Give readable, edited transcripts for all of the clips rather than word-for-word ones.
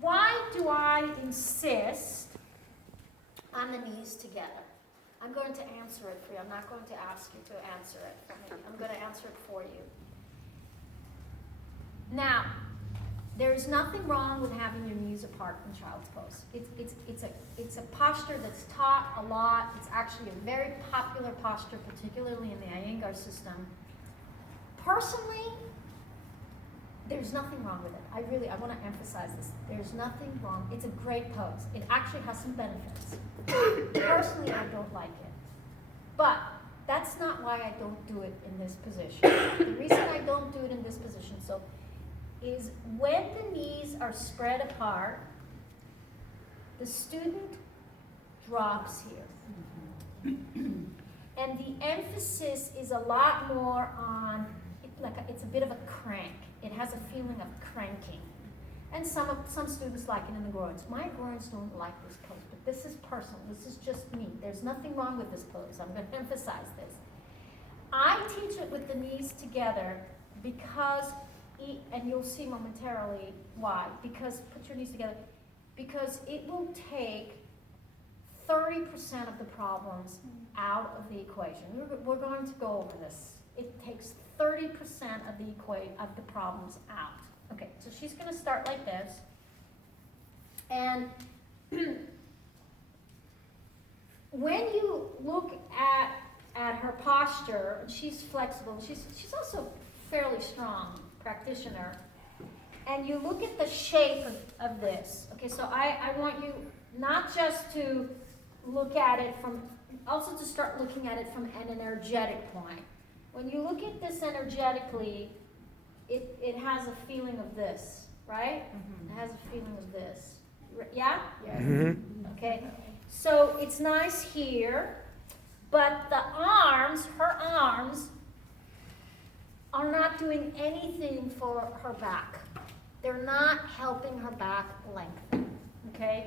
Why do I insist on the knees together? I'm going to answer it for you. I'm not going to ask you to answer it for me. I'm going to answer it for you. Now, there's nothing wrong with having your knees apart in child's pose. It's a posture that's taught a lot. It's actually a very popular posture, particularly in the Iyengar system. Personally, there's nothing wrong with it. I want to emphasize this. There's nothing wrong. It's a great pose. It actually has some benefits. Personally, I don't like it. But that's not why I don't do it in this position. The reason I don't do it in this position is when the knees are spread apart, the student drops here. And the emphasis is a lot more on, it's a bit of a crank. It has a feeling of cranking. And some students like it in the groins. My groins don't like this pose, but this is personal. This is just me. There's nothing wrong with this pose. I'm going to emphasize this. I teach it with the knees together because, and you'll see momentarily why, because, put your knees together, because it will take 30% of the problems out of the equation. We're going to go over this. It takes 30% of the problems out. Okay, so she's going to start like this. And when you look at her posture, she's flexible. She's also fairly strong practitioner. And you look at the shape of this. Okay, so I want you not just to look at it also to start looking at it from an energetic point. When you look at this energetically, it has a feeling of this, right? Mm-hmm. It has a feeling of this. Yeah? Yes. Mm-hmm. Okay. So it's nice here, but her arms, are not doing anything for her back. They're not helping her back lengthen. Okay?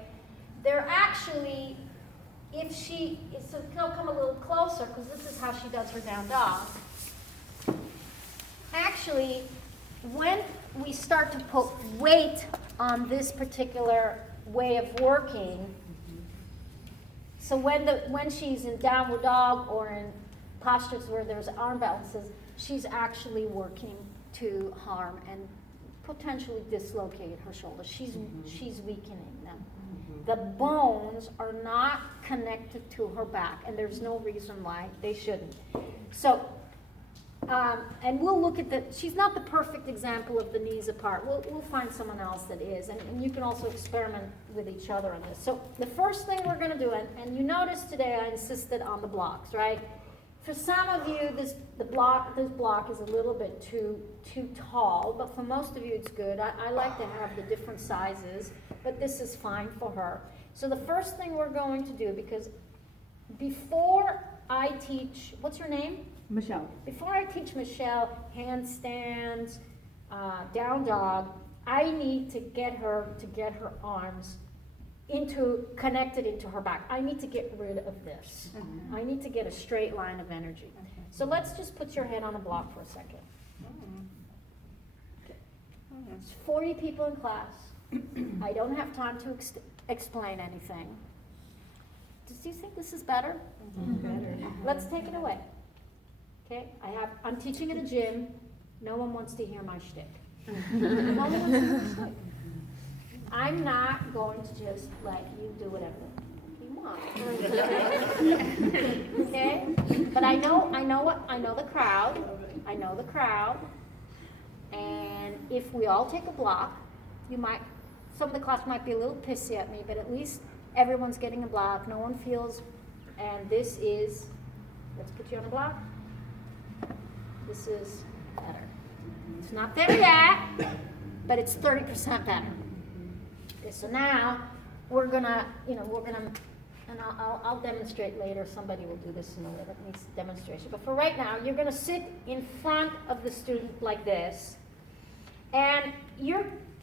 They're actually, so come a little closer, because this is how she does her down dog. Actually, when we start to put weight on this particular way of working, so when she's in downward dog or in postures where there's arm balances, she's actually working to harm and potentially dislocate her shoulders. She's weakening them. The bones are not connected to her back, and there's no reason why they shouldn't. So, and we'll look at she's not the perfect example of the knees apart. We'll find someone else that is, and you can also experiment with each other on this. So the first thing we're going to do, and you notice today I insisted on the blocks, right? For some of you, this block is a little bit too tall, but for most of you it's good. I like to have the different sizes, but this is fine for her. So the first thing we're going to do, because before I teach, what's your name? Michelle. Before I teach Michelle handstands, down dog, I need to get her arms connected into her back. I need to get rid of this. I need to get a straight line of energy. So let's just put your head on a block for a second. There's 40 people in class. I don't have time to explain anything. Do you think this is better? Better. Let's take it away. Okay, I'm teaching at a gym. No one wants to hear my shtick. No one wants to hear my shtick. I'm not going to just let you do whatever you want. Okay? But I know the crowd. I know the crowd. And if we all take a block, some of the class might be a little pissy at me, but at least everyone's getting a block. No one feels, and this is, let's put you on a block. This is better. It's not there yet, but it's 30% better. Okay, so now we're gonna, and I'll demonstrate later. Somebody will do this in a later demonstration. But for right now, you're gonna sit in front of the student like this, and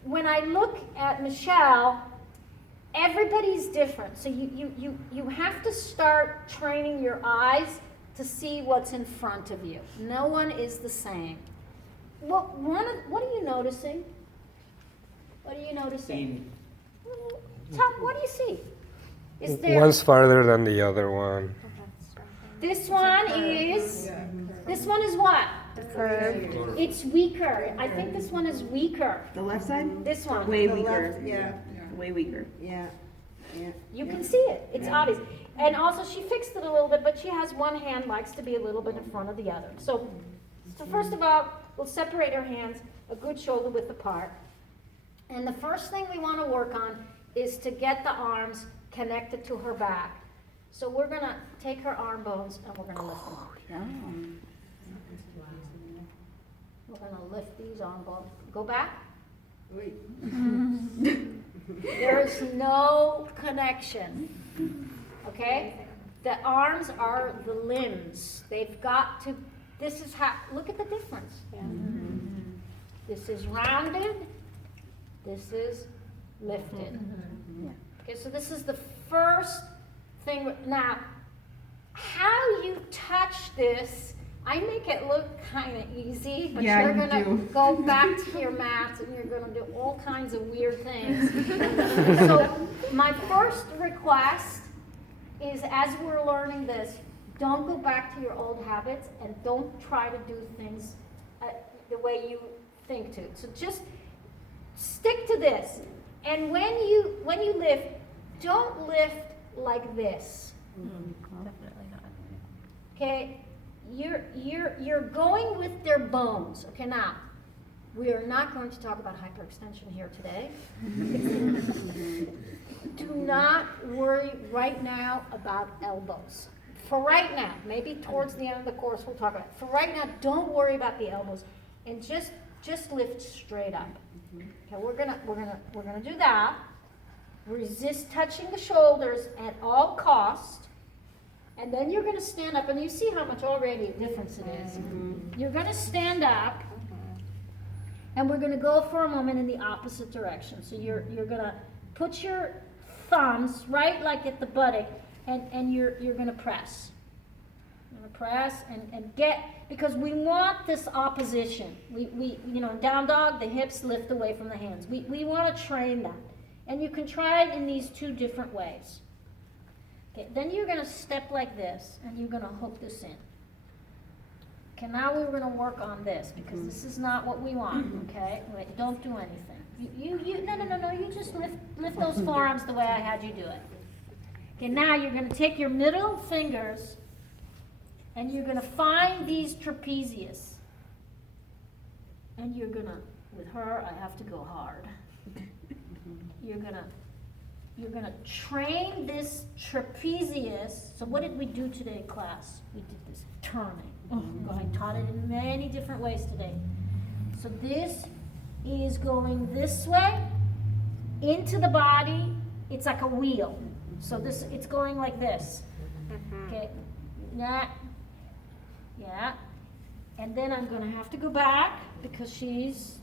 when I look at Michelle, everybody's different. So you have to start training your eyes to see what's in front of you. No one is the same. What are you noticing? What are you noticing? Top, what do you see? Is there? One's farther than the other one. This one is what? Curved. It's weaker. I think this one is weaker. The left side? This one. Way The weaker. left, yeah, Way weaker. yeah, yeah. You can see it. It's obvious. And also she fixed it a little bit, but she has one hand likes to be a little bit in front of the other. So first of all, we'll separate her hands a good shoulder width apart. And the first thing we want to work on is to get the arms connected to her back. So we're going to take her arm bones and we're going to lift them up. We're going to lift these arm bones. Go back. Wait. There is no connection. Okay? The arms are the limbs. They've got to, this is how, look at the difference. This is rounded. This is lifted. Okay, so this is the first thing. Now, how you touch this, I make it look kind of easy, but Yeah, you're you going to do. go back to your mats and you're going to do all kinds of weird things. So my first request is, as we're learning this, don't go back to your old habits and don't try to do things the way you think to. So just stick to this. And when you lift, don't lift like this. Definitely not. Okay? You're going with their bones. Okay, now we are not going to talk about hyperextension here today. Do not worry right now about elbows. For right now, maybe towards the end of the course we'll talk about it. For right now, don't worry about the elbows and just lift straight up. Okay, we're gonna do that. Resist touching the shoulders at all cost. And then you're going to stand up, and you see how much already a difference it is. You're going to stand up, and we're going to go for a moment in the opposite direction. So you're going to put your thumbs right like at the buttock, and you're going to press. You're going to press and get, because we want this opposition. We in down dog, the hips lift away from the hands. We want to train that. And you can try it in these two different ways. Okay, then you're going to step like this, and you're going to hook this in. Okay, now we're going to work on this, because this is not what we want, okay? Wait, don't do anything. No, you just lift those forearms the way I had you do it. Okay, now you're going to take your middle fingers, and you're going to find these trapezius. And you're going to, with her, I have to go hard. You're going to train this trapezius. So what did we do today, class? We did this turning. I taught it in many different ways today. So this is going this way into the body. It's like a wheel. So it's going like this. Okay, yeah. And then I'm going to have to go back because she's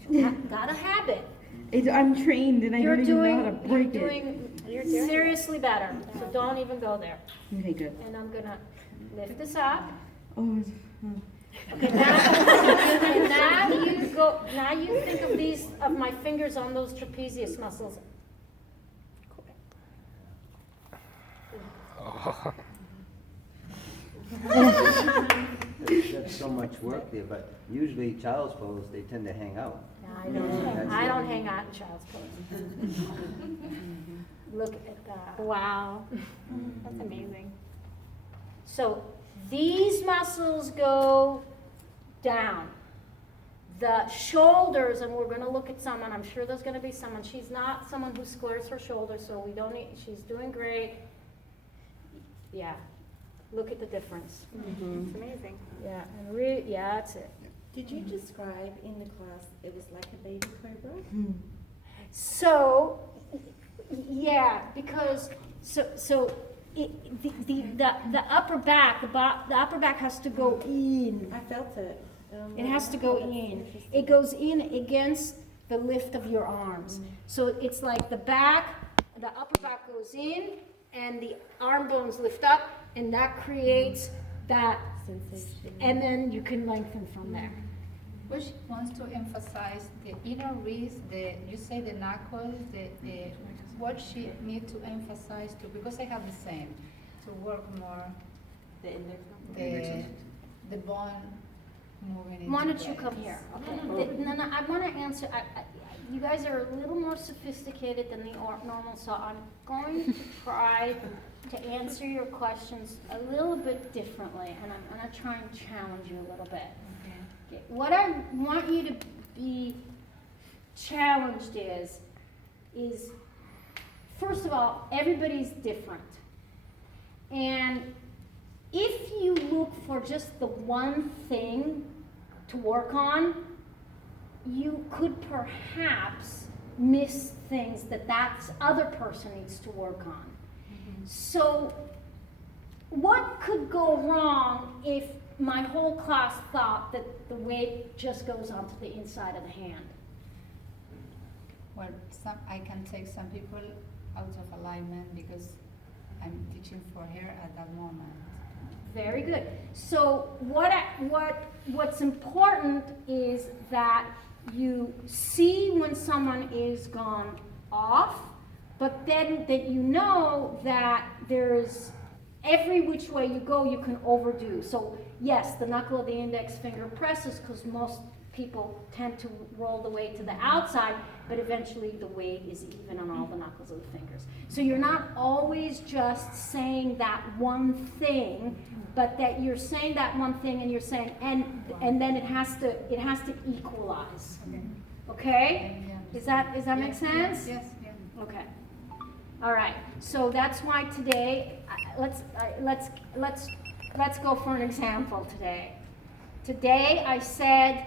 got a habit. I'm trained and I don't even know how to break You're it. doing seriously better. So don't even go there. Okay, good. And I'm gonna lift this up. Oh, Okay, now you go. Now you think of my fingers on those trapezius muscles. There's so much work there, but usually child's pose, they tend to hang out. No, I don't hang out in child's pose. Look at that. Wow. That's amazing. So these muscles go down. The shoulders, and we're going to look at someone. I'm sure there's going to be someone. She's not someone who squares her shoulders, so we don't need. She's doing great. Yeah. Look at the difference. It's amazing. Yeah, and that's it. Did you describe in the class it was like a baby cobra? So, yeah, because the upper back, the upper back has to go in. I felt it. It has to go in. It goes in against the lift of your arms. So it's like the upper back goes in, and the arm bones lift up, and that creates that sensation. And then you can lengthen from there. Which wants to emphasize the inner wrist, you say the knuckles, what she need to emphasize to, because I have the same, to work more The index the bone moving into Why don't you place. come here? Okay. No, I want to answer, you guys are a little more sophisticated than the normal, so I'm going to try to answer your questions a little bit differently, and I'm going to try and challenge you a little bit. Okay. What I want you to be challenged is first of all, everybody's different. And if you look for just the one thing to work on, you could perhaps miss things that other person needs to work on. So what could go wrong if my whole class thought that the weight just goes onto the inside of the hand? Well, I can take some people out of alignment because I'm teaching for her at that moment. Very good. So what's important is that you see when someone is gone off, but then that you know that there's every which way you go, you can overdo. So yes, the knuckle of the index finger presses because most people tend to roll the weight to the outside, but eventually the weight is even on all the knuckles of the fingers. So you're not always just saying that one thing, but that you're saying that one thing and you're saying, and then it has to equalize. Okay? Does that make sense? Yes. Okay. All right. So that's why today, let's go for an example today. Today I said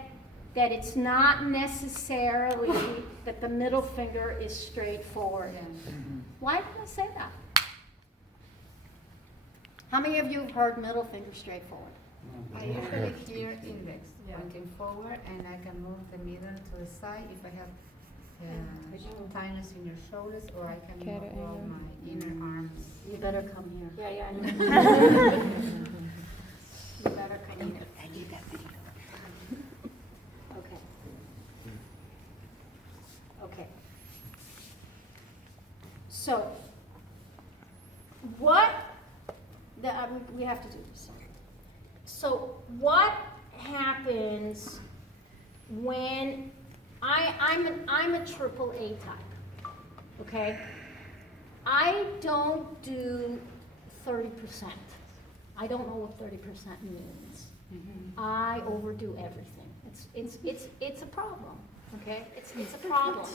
that it's not necessarily that the middle finger is straight forward. Why did I say that? How many of you have heard middle finger straight forward? I usually hear index pointing forward, and I can move the middle to the side if I have tightness in your shoulders, or I can roll my inner arms. You better come here. Yeah, I know. You better come here. I need that video. Okay. Okay. So, we have to do this. So, what happens when I'm a triple A type? Okay. I don't do 30%. I don't know what 30% means. I overdo everything. It's a problem. Okay, it's a problem.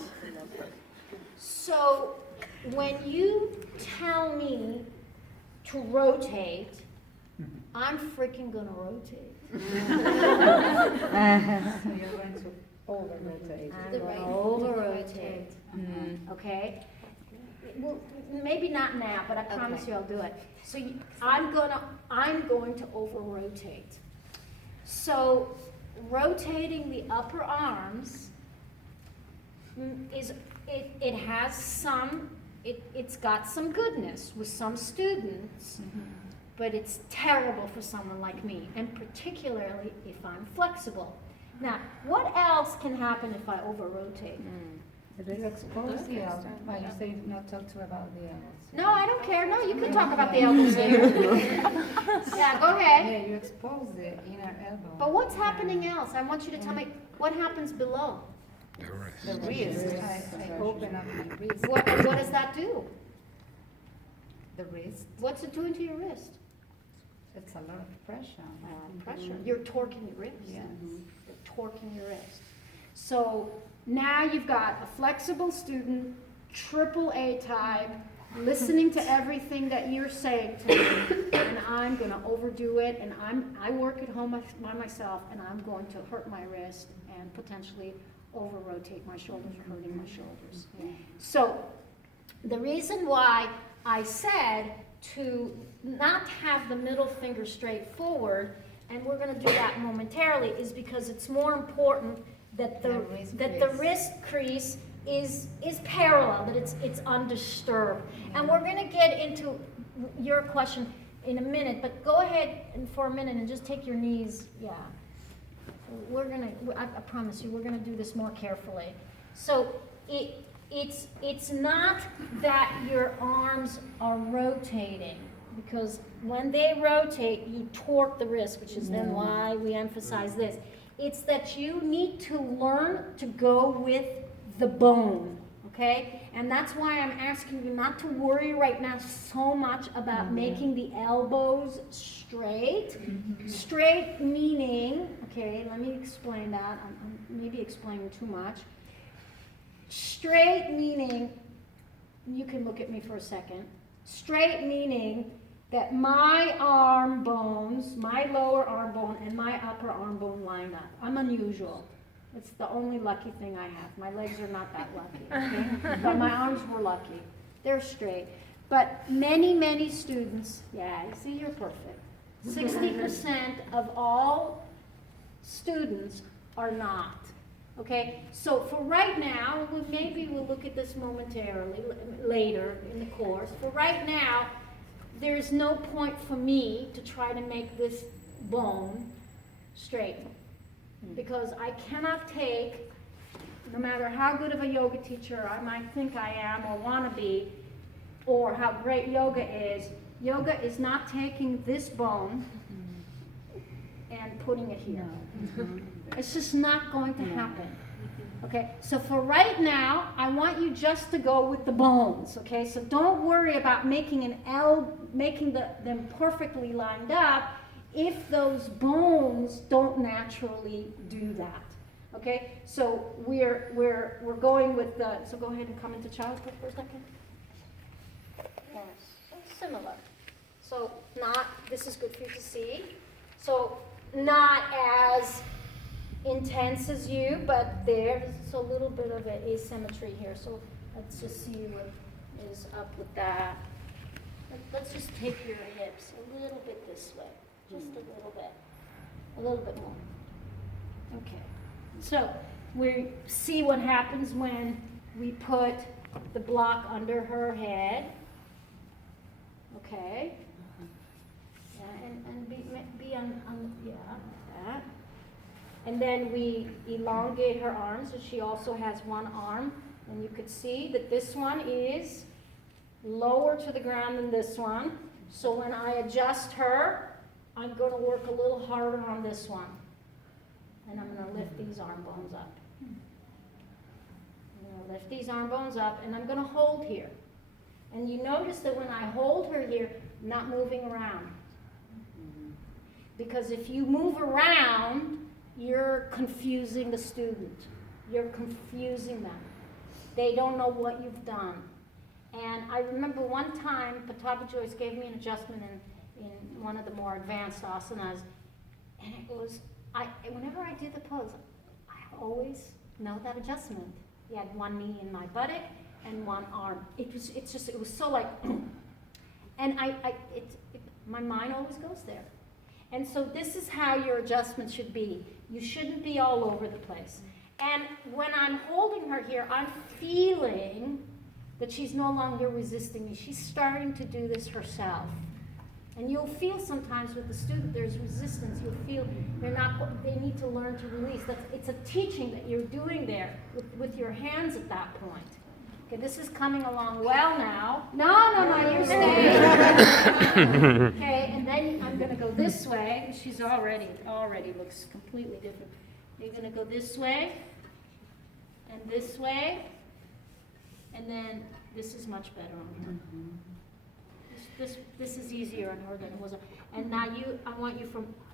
So when you tell me to rotate, I'm freaking gonna rotate. So you're going to over-rotate. I'm gonna over-rotate. Okay? Well, maybe not now, but I promise you I'll do it. So I'm going to over-rotate. So rotating the upper arms it's got some goodness with some students, but it's terrible for someone like me, and particularly if I'm flexible. Now, what else can happen if I over-rotate? You expose the elbow. Well, you say not talk to about the elbows. No, I don't care. No, you can talk about the elbows later. Yeah, go ahead. Yeah, you expose the inner elbow. But what's happening else? I want you to tell me what happens below. The wrist. I open up my wrist. What does that do? The wrist. What's it doing to your wrist? It's a lot of pressure. Pressure. You're torquing your wrist. Yes. You're torquing your wrist. So now you've got a flexible student, triple A type, listening to everything that you're saying to me, and I'm going to overdo it, and I work at home by myself, and I'm going to hurt my wrist and potentially over-rotate my shoulders, hurting my shoulders. So the reason why I said to not have the middle finger straight forward, and we're going to do that momentarily, is because it's more important that the wrist crease is parallel, that it's undisturbed. And we're going to get into your question in a minute, but go ahead for a minute and just take your knees. Yeah. I promise you, we're going to do this more carefully. So it's not that your arms are rotating, because when they rotate, you torque the wrist, which is then why we emphasize this. It's that you need to learn to go with the bone, okay? And that's why I'm asking you not to worry right now so much about making the elbows straight. Straight meaning, okay, let me explain that. I'm maybe explaining too much. Straight meaning, you can look at me for a second. Straight meaning that my arm bones, my lower arm bone and my upper arm bone line up. I'm unusual. It's the only lucky thing I have. My legs are not that lucky, okay? But my arms were lucky. They're straight. But many, many students, yeah, you see, you're perfect. 60% of all students are not. Okay, so for right now, maybe we'll look at this momentarily later in the course. For right now, there's no point for me to try to make this bone straight, because I cannot take, no matter how good of a yoga teacher I might think I am or want to be, or how great yoga is not taking this bone and putting it here. It's just not going to happen. Okay, so for right now, I want you just to go with the bones. Okay, so don't worry about making them perfectly lined up if those bones don't naturally do that. Okay, so we're going with the. So go ahead and come into child's pose for a second. Yes, similar. So this is good for you to see. So not as intense as you, but there's a little bit of an asymmetry here. So let's just see what is up with that. Let's just take your hips a little bit this way, just a little bit more. Okay. So we see what happens when we put the block under her head. Okay. Yeah, and be on yeah, that. And then we elongate her arms, so she also has one arm. And you could see that this one is lower to the ground than this one. So when I adjust her, I'm going to work a little harder on this one. And I'm going to lift these arm bones up. I'm going to lift these arm bones up, and I'm going to hold here. And you notice that when I hold her here, I'm not moving around. Because if you move around, you're confusing the student. You're confusing them. They don't know what you've done. And I remember one time, Patabi Joyce gave me an adjustment in one of the more advanced asanas, and it was, whenever I do the pose, I always know that adjustment. He had one knee in my buttock and one arm. It was so like, and my mind always goes there. And so this is how your adjustment should be. You shouldn't be all over the place. And when I'm holding her here, I'm feeling that she's no longer resisting me. She's starting to do this herself. And you'll feel sometimes with the student there's resistance. You'll feel they need to learn to release. It's a teaching that you're doing there with your hands at that point. Okay, this is coming along well now. No, you're staying. Okay, and then I'm going to go this way. She's already looks completely different. You're going to go this way, and then this is much better on her. This is easier on her than it was. And now I want you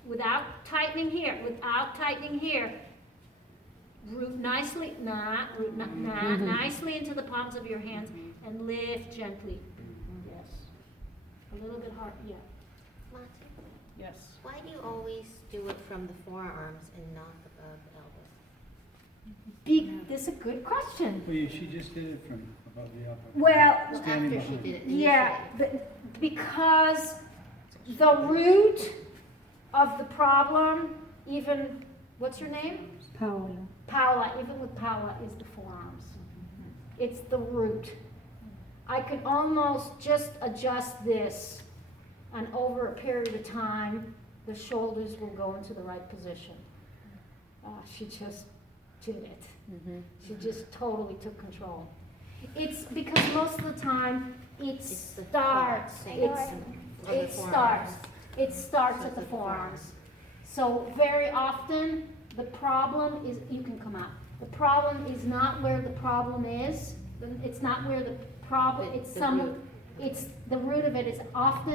without tightening here, root nicely, nicely into the palms of your hands and lift gently. Yes. A little bit hard, yeah. Maty, Yes. why do you always do it from the forearms and not above the elbows? This is a good question. Well, she just did it from above the upper. Well, Standing After she behind. did it yeah, because the root of the problem, even, what's your name? Paula, even with Paula, is the forearms. It's the root. I could almost just adjust this, and over a period of time, the shoulders will go into the right position. She just did it. She just totally took control. It's because most of the time, it It's the starts, thing. it starts at the forearms. So very often, the problem is, you can come out. The problem is not where the problem is, it's not where the problem, it's The some, root. it's, the root of it is often